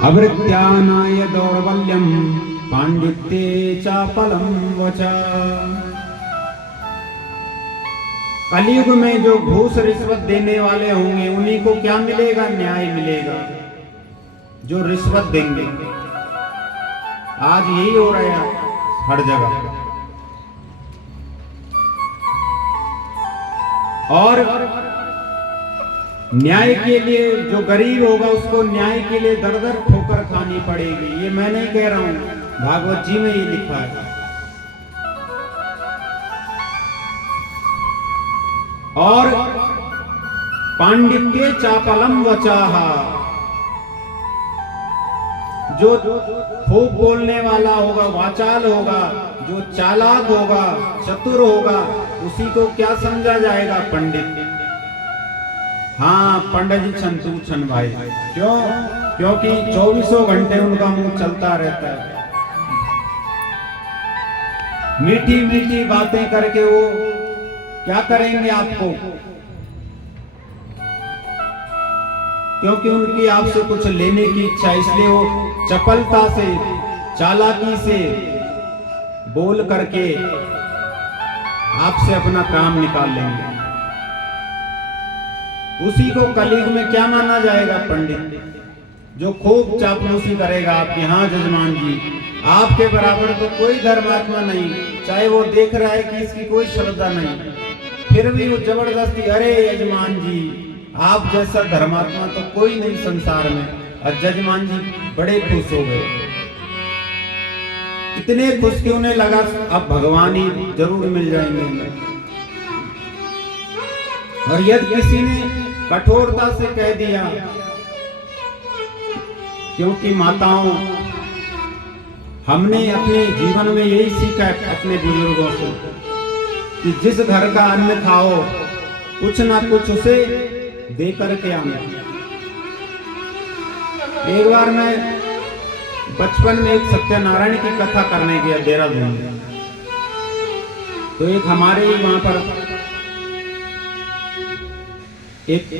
अवृत्यानाय दौर्बल्यम पांडित्ये चापलम वचा। कलयुग में जो घूस रिश्वत देने वाले होंगे उन्हीं को क्या मिलेगा? न्याय मिलेगा। जो रिश्वत देंगे, आज यही हो रहा है हर जगह। और न्याय के लिए जो गरीब होगा उसको न्याय के लिए दर दर ठोकर खानी पड़ेगी। ये मैं नहीं कह रहा हूं, भागवत जी में ये लिखा है। और पांडित्ये चापलम वचाहा, जो खूब बोलने वाला होगा, वाचाल होगा, जो चालाक होगा, चतुर होगा, उसी को क्या समझा जाएगा? पंडित। हाँ, पंडित जी छंतु छन भाई। क्यों? क्योंकि 24 घंटे उनका मुंह चलता रहता है। मीठी मीठी बातें करके वो क्या करेंगे आपको? क्योंकि उनकी आपसे कुछ लेने की इच्छा, इसलिए वो चपलता से, चालाकी से बोल करके आपसे अपना काम निकाल लेंगे। उसी को कलयुग में क्या माना जाएगा? पंडित। जो खूब चापलूसी करेगा आपकी। हाँ जजमान जी, आपके बराबर तो कोई धर्मात्मा नहीं, चाहे वो देख रहा है कि इसकी कोई श्रद्धा नहीं, फिर भी वो जबरदस्ती, अरे यजमान जी आप जैसा धर्मात्मा तो कोई नहीं संसार में। और जजमान जी बड़े खुश हो गए, इतने खुश कि उन्हें लगा अब भगवान ही जरूर मिल जाएंगे। और यदि किसी ने कठोरता से कह दिया, क्योंकि माताओं, हमने अपने जीवन में यही सीखा है अपने बुजुर्गों से कि जिस घर का अन्न खाओ कुछ ना कुछ उसे दे करके आना। एक बार मैं बचपन में एक सत्यनारायण की कथा करने गया देहरादून में। तो एक हमारे ही वहां पर एक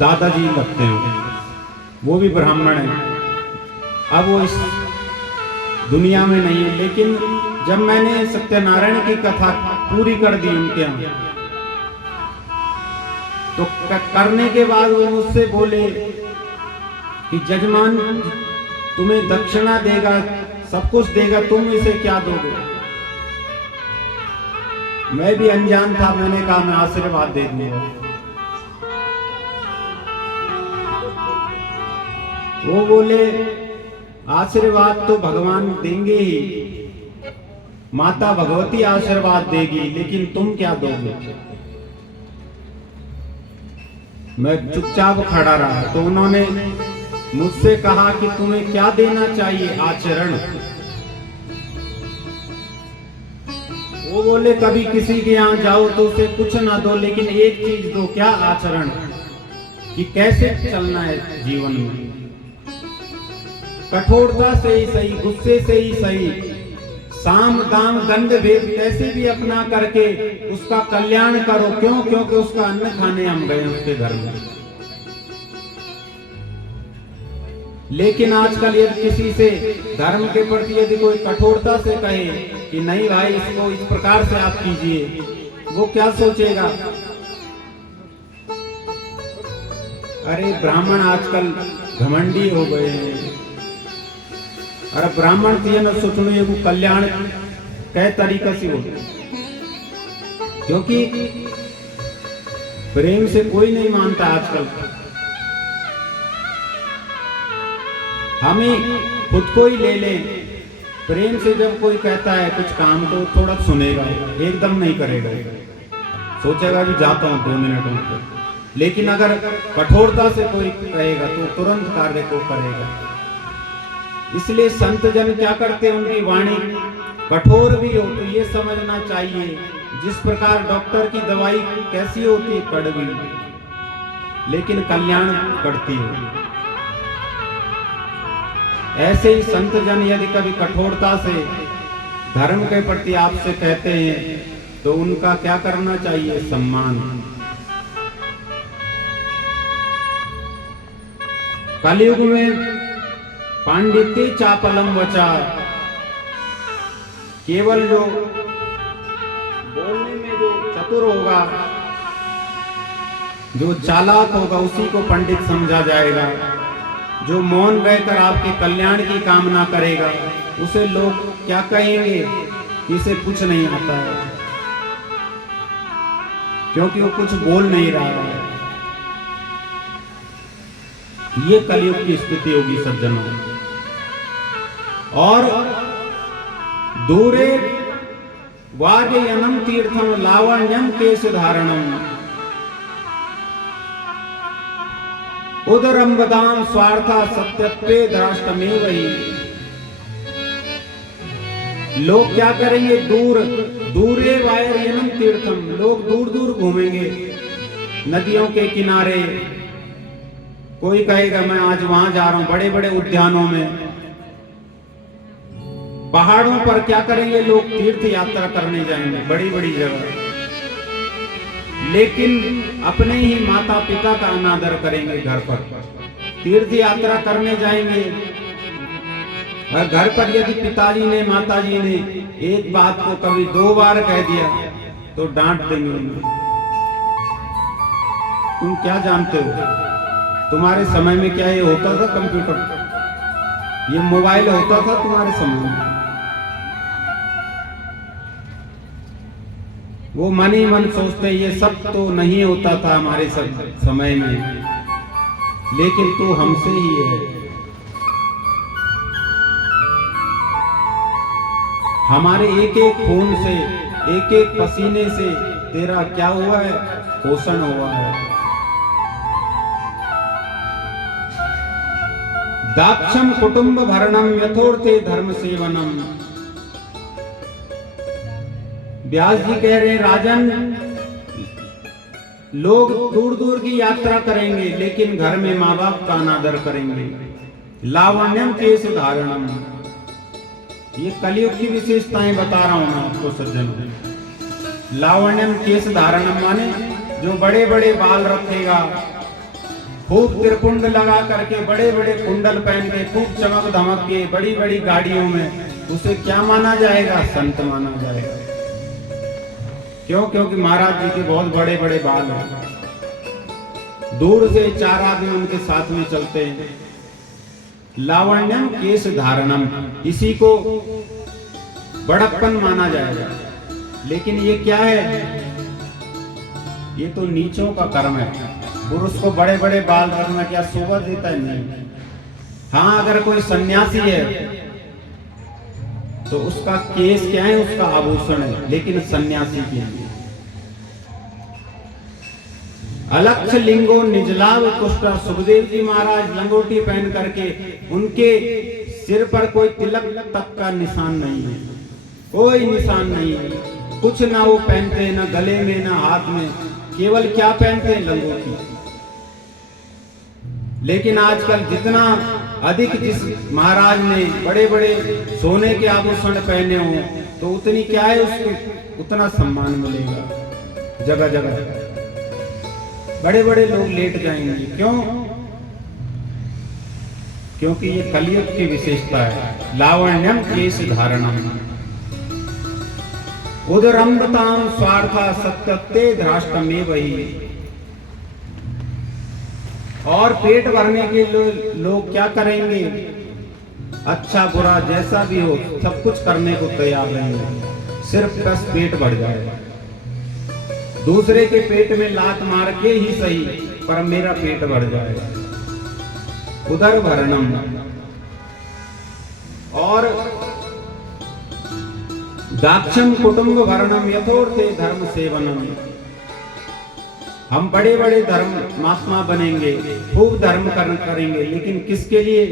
दादाजी लगते हैं, वो भी ब्राह्मण है। अब वो इस दुनिया में नहीं है, लेकिन जब मैंने सत्यनारायण की कथा पूरी कर दी उनके यहाँ, तो करने के बाद वो मुझसे बोले कि जजमान तुम्हें दक्षिणा देगा, सब कुछ देगा, तुम इसे क्या दोगे? मैं भी अनजान था, मैंने कहा मैं आशीर्वाद दे दूंगा। वो बोले आशीर्वाद तो भगवान देंगे ही, माता भगवती आशीर्वाद देगी, लेकिन तुम क्या दोगे? मैं चुपचाप खड़ा रहा। तो उन्होंने मुझसे कहा कि तुम्हें क्या देना चाहिए? आचरण। वो बोले कभी किसी के यहाँ जाओ तो उसे कुछ ना दो, लेकिन एक चीज दो। क्या? आचरण, कि कैसे चलना है जीवन में। कठोरता से ही सही, गुस्से से ही सही, साम दाम दंड भेद कैसे भी अपना करके उसका कल्याण करो। क्यों? क्योंकि उसका अन्न खाने हम गए उसके घर में। लेकिन आजकल यदि किसी से धर्म के प्रति यदि कोई कठोरता से कहे कि नहीं भाई इसको इस प्रकार से आप कीजिए, वो क्या सोचेगा? अरे ब्राह्मण आजकल घमंडी हो गए हैं। अरे ब्राह्मण थी न सोचो ये वो कल्याण कई तरीका से हो, क्योंकि प्रेम से कोई नहीं मानता आजकल। हमें खुद को ही ले लें, प्रेम से जब कोई कहता है कुछ काम तो थोड़ा सुनेगा, एकदम नहीं करेगा, सोचेगा कि जाता हूं 2 मिनट में। लेकिन अगर कठोरता से कोई कहेगा तो तुरंत कार्य को करेगा। इसलिए संत जन क्या करते हैं, उनकी वाणी कठोर भी हो तो ये समझना चाहिए, जिस प्रकार डॉक्टर की दवाई कैसी होती है, कड़वी, लेकिन कल्याण करती है। ऐसे ही संत जन यदि कभी कठोरता से धर्म के प्रति आपसे कहते हैं तो उनका क्या करना चाहिए? सम्मान। कलयुग में पांडित्य चापलम वचा, केवल जो बोलने में जो चतुर होगा, जो चालाक होगा, उसी को पंडित समझा जाएगा। जो मौन रहकर आपके कल्याण की कामना करेगा, उसे लोग क्या कहेंगे कि इसे कुछ नहीं आता है, क्योंकि वो कुछ बोल नहीं रहा है। ये कलयुग की स्थिति होगी सज्जनों। और दूरे वार्ययनम तीर्थम लावण्यम केश धारणम, उदरम्बदान स्वार्था सत्यत्वे द्राष्टमेव ही। लोग क्या करेंगे? दूरे वार्ययनम तीर्थम, लोग दूर दूर घूमेंगे, नदियों के किनारे। कोई कहेगा मैं आज वहां जा रहा हूं, बड़े बड़े उद्यानों में, पहाड़ों पर क्या करेंगे लोग? तीर्थ यात्रा करने जाएंगे, बड़ी बड़ी जगह। लेकिन अपने ही माता पिता का अनादर करेंगे घर पर। तीर्थ यात्रा करने जाएंगे और घर पर यदि पिताजी ने माताजी ने एक बात को कभी 2 बार कह दिया तो डांट देंगे उन्हें। तुम क्या जानते हो? तुम्हारे समय में क्या ये होता था? कंप्यूटर, ये मोबाइल होता था तुम्हारे समय में? वो मन ही मन सोचते ये सब तो नहीं होता था हमारे सब समय में, लेकिन तू हमसे ही है। हमारे एक एक खून से, एक एक पसीने से तेरा क्या हुआ है? पोषण हुआ है। दाक्षम कुटुंब भरणम यथोर्थे धर्म सेवनम। व्यास जी कह रहे राजन, लोग दूर दूर की यात्रा करेंगे लेकिन घर में माँ बाप का अनादर करेंगे। लावण्यम केश धारणम, ये कलयुग की विशेषताएं बता रहा हूं मैं आपको सज्जनों। लावण्यम केश धारणम माने जो बड़े बड़े बाल रखेगा, खूब त्रिपुंड लगा करके, बड़े बड़े कुंडल पहन के, खूब चमक धमक के, बड़ी बड़ी गाड़ियों में, उसे क्या माना जाएगा? संत माना जाएगा। क्यों? क्योंकि महाराज जी के बहुत बड़े बड़े बाल हैं। दूर से 4 आदमी उनके साथ में चलते हैं। लावण्यम केश धारणम, इसी को बड़प्पन माना जाएगा। लेकिन ये क्या है? ये तो नीचों का कर्म है। पुरुष को बड़े बड़े बाल रखना क्या शोभा देता है? नहीं। हाँ, अगर कोई सन्यासी है तो उसका केस क्या है? उसका आभूषण है। लेकिन सन्यासी के लिए अलक्ष लिंगो निजलाभ कुष्ठा, सुखदेव जी महाराज लंगोटी पहन करके, उनके सिर पर कोई तिलक तक का निशान नहीं है, कोई निशान नहीं है, कुछ ना वो पहनते, ना गले में ना हाथ में, केवल क्या पहनते हैं? लंगोटी। लेकिन आजकल जितना अधिक जिस महाराज ने बड़े बड़े सोने के आभूषण पहने हो तो उतनी क्या है उसको, उतना सम्मान मिलेगा जगह जगह। बड़े बड़े लोग लेट जाएंगे। क्यों? क्योंकि ये कलयुग की विशेषता है। लावण्यम केश धारणम, उदरम्बताम स्वार्था सत्यत्वे धराष्टमेव ही। और पेट भरने के लोग क्या करेंगे? अच्छा बुरा जैसा भी हो सब कुछ करने को तैयार रहेंगे, सिर्फ बस पेट भर जाएगा। दूसरे के पेट में लात मार के ही सही, पर मेरा पेट भर जाएगा। उदर भरणम। और दाक्षम कुटुंब भरणम यथोर्थे धर्म सेवनम। हम बड़े बड़े धर्म महात्मा बनेंगे, खूब धर्म करेंगे, लेकिन किसके लिए?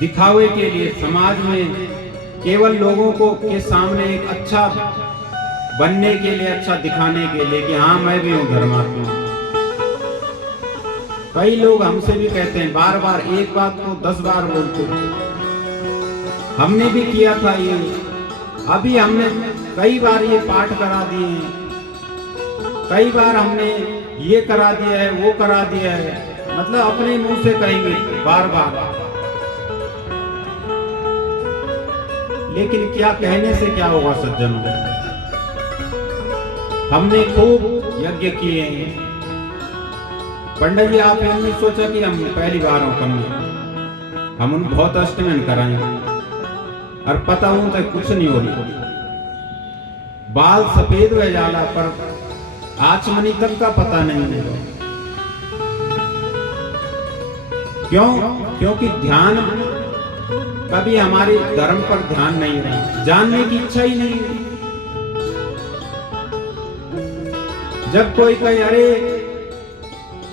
दिखावे के लिए, समाज में केवल लोगों को के सामने एक अच्छा बनने के लिए, अच्छा दिखाने के लिए कि हाँ मैं भी हूं धर्मात्मा। कई लोग हमसे भी कहते हैं, बार बार एक बात को 10 बार बोलते हैं। हमने भी किया था ये, अभी हमने कई बार ये पाठ करा दिए, कई बार हमने ये करा दिया है, वो करा दिया है, मतलब अपने मुंह से कहेंगे बार बार, लेकिन क्या कहने से क्या होगा सज्जनों। हमने खूब यज्ञ किए हैं। पंडित जी आप हमने सोचा कि हम पहली बार हो करने, हम उन बहुत अष्टमन कराएंगे और पता हूं तो कुछ नहीं हो रही, बाल सफेद हो जाला पर आचमनी तक का पता नहीं होगा। क्यों? क्योंकि ध्यान कभी हमारे धर्म पर ध्यान नहीं रहा, जानने की इच्छा ही नहीं। जब कोई कहे अरे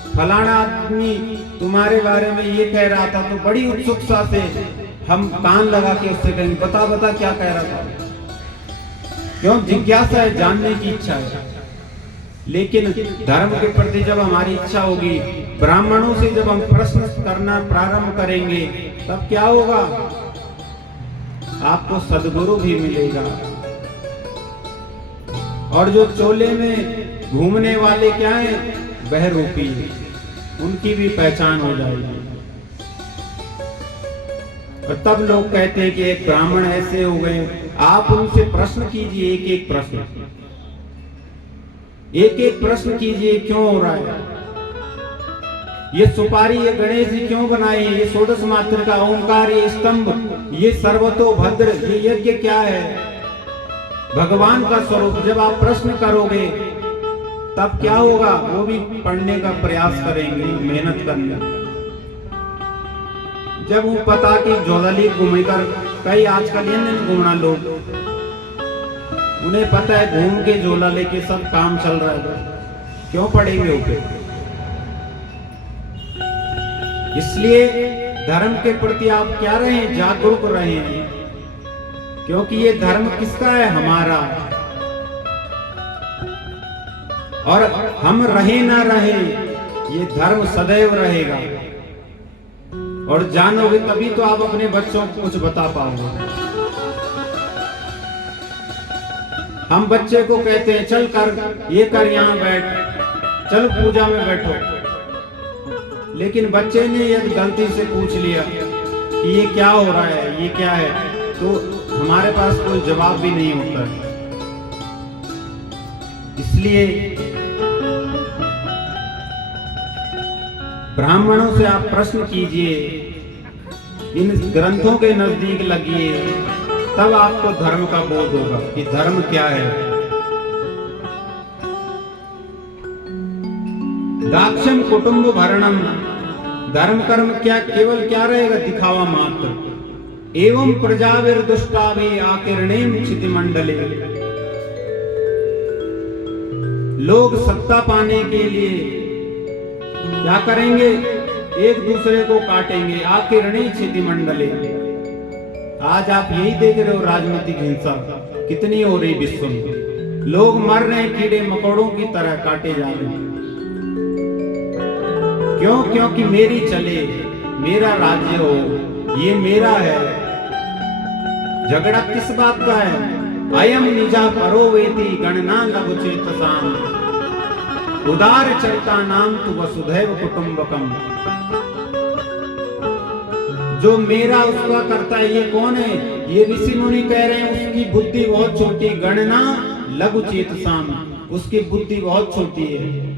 फलाना आदमी तुम्हारे बारे में ये कह रहा था, तो बड़ी उत्सुकता से हम कान लगा के उससे कहेंगे बता बता क्या कह रहा था। क्यों? जिज्ञासा है, जानने की इच्छा है। लेकिन धर्म के प्रति जब हमारी इच्छा होगी, ब्राह्मणों से जब हम प्रश्न करना प्रारंभ करेंगे, तब क्या होगा? आपको सद्गुरु भी मिलेगा। और जो चोले में घूमने वाले क्या है, बहरूपी, उनकी भी पहचान हो जाएगी। और तब लोग कहते हैं कि एक ब्राह्मण ऐसे हो गए। आप उनसे प्रश्न कीजिए, एक एक प्रश्न, एक एक प्रश्न कीजिए, क्यों हो रहा है ये सुपारी, ये गणेश जी क्यों बनाए, ये षोडश मात्र का ओंकार, ये स्तंभ, ये सर्वतोभद्र, ये यज्ञ क्या है, भगवान का स्वरूप। जब आप प्रश्न करोगे तब क्या होगा? वो भी पढ़ने का प्रयास करेंगे, मेहनत करने। जब वो पता कि जोधाली घूमेकर, कई आजकल ये नहीं घूमना लोग, उन्हें पता है घूम के झोला लेके सब काम चल रहा है, क्यों पड़ेंगे ऊपर? इसलिए धर्म के प्रति आप क्या रहे, जागरूक रहे, क्योंकि ये धर्म किसका है? हमारा। और हम रहे ना रहे, ये धर्म सदैव रहेगा। और जानोगे तभी तो आप अपने बच्चों को कुछ बता पाओगे। हम बच्चे को कहते हैं चल कर, ये कर, यहाँ बैठ, चल पूजा में बैठो। लेकिन बच्चे ने यदि गलती से पूछ लिया कि ये क्या हो रहा है, ये क्या है, तो हमारे पास कोई जवाब भी नहीं होता है। इसलिए ब्राह्मणों से आप प्रश्न कीजिए, इन ग्रंथों के नजदीक लगिए, तब आपको धर्म का बोध होगा कि धर्म क्या है। दाक्षम कुटुंब भरणम, धर्म कर्म क्या केवल क्या रहेगा? दिखावा मात्र। एवं प्रजावीर दुष्टाभि आकीर्णेम क्षिति मंडले, लोग सत्ता पाने के लिए क्या करेंगे? एक दूसरे को काटेंगे। आकीर्णे क्षिति मंडले, आज आप यही देख रहे हो, राजनीतिक हिंसा कितनी हो रही विश्व में। लोग मर रहे हैं, कीड़े मकोड़ों की तरह काटे जा रहे हैं। क्यों? क्योंकि मेरी चले, मेरा राज्य हो, ये मेरा है। झगड़ा किस बात का है? अयम निजा परो वेति गणना लघु चेतसाम, उदार चरिता नाम तु वसुधैव कुटुंबकम। जो मेरा उसका करता है, ये कौन है? ये ऋषि मुनि कह रहे हैं उसकी बुद्धि बहुत छोटी, गणना लघु चेतसाम, उसकी बुद्धि बहुत छोटी है।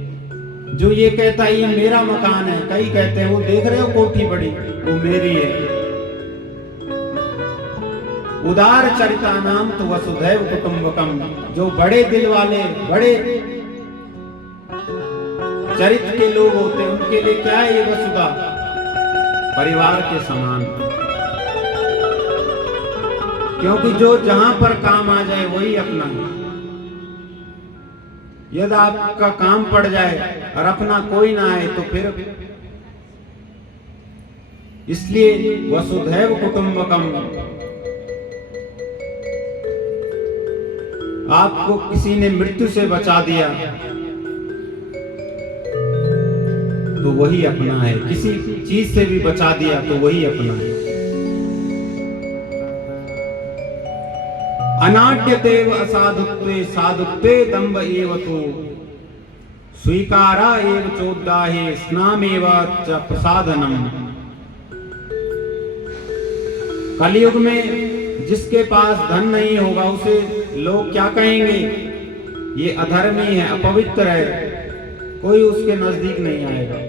जो ये कहता है ये मेरा मकान है, कई कहते हैं वो देख रहे हो कोठी बड़ी, वो मेरी है। उदार चरिता नाम तो वसुधैव कुटुंबकम, जो बड़े दिल वाले, बड़े चरित्र के लोग होते हैं, उनके लिए क्या है? ये वसुधा, परिवार के समान। क्योंकि जो जहां पर काम आ जाए वही अपना है। यदि आपका काम पड़ जाए और अपना कोई ना आए तो फिर, इसलिए वसुधैव कुटुंबकम। आपको किसी ने मृत्यु से बचा दिया तो वही अपना है, किसी चीज से भी बचा दिया तो वही अपना है। अनाट्यतेव असाधुत्वे साधुत्वे दंभ एव तो स्वीकारा एव चोद्दाहे स्नामेव च प्रसादनम। कलयुग में जिसके पास धन नहीं होगा उसे लोग क्या कहेंगे? ये अधर्मी है, अपवित्र है, कोई उसके नजदीक नहीं आएगा।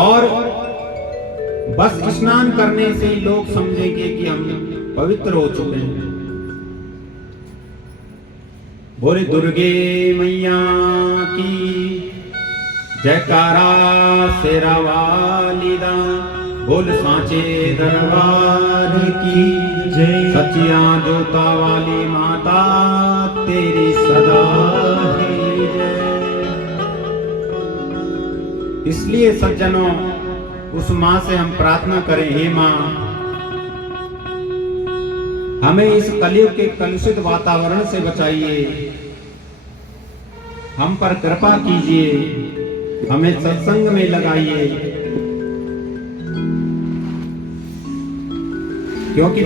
और बस स्नान करने से ही लोग समझेंगे कि हम पवित्र हो चुके हैं। बोले दुर्गे मैया की जयकारा, शेरा वाली दा, बोल सांचे दरबार की जय, सचिया जोता वाली माता तेरी सदा ही जय। इसलिए सज्जनों, उस मां से हम प्रार्थना करें, हे मां हमें इस कलयुग के कलुषित वातावरण से बचाइए, हम पर कृपा कीजिए, हमें सत्संग में लगाइए, क्योंकि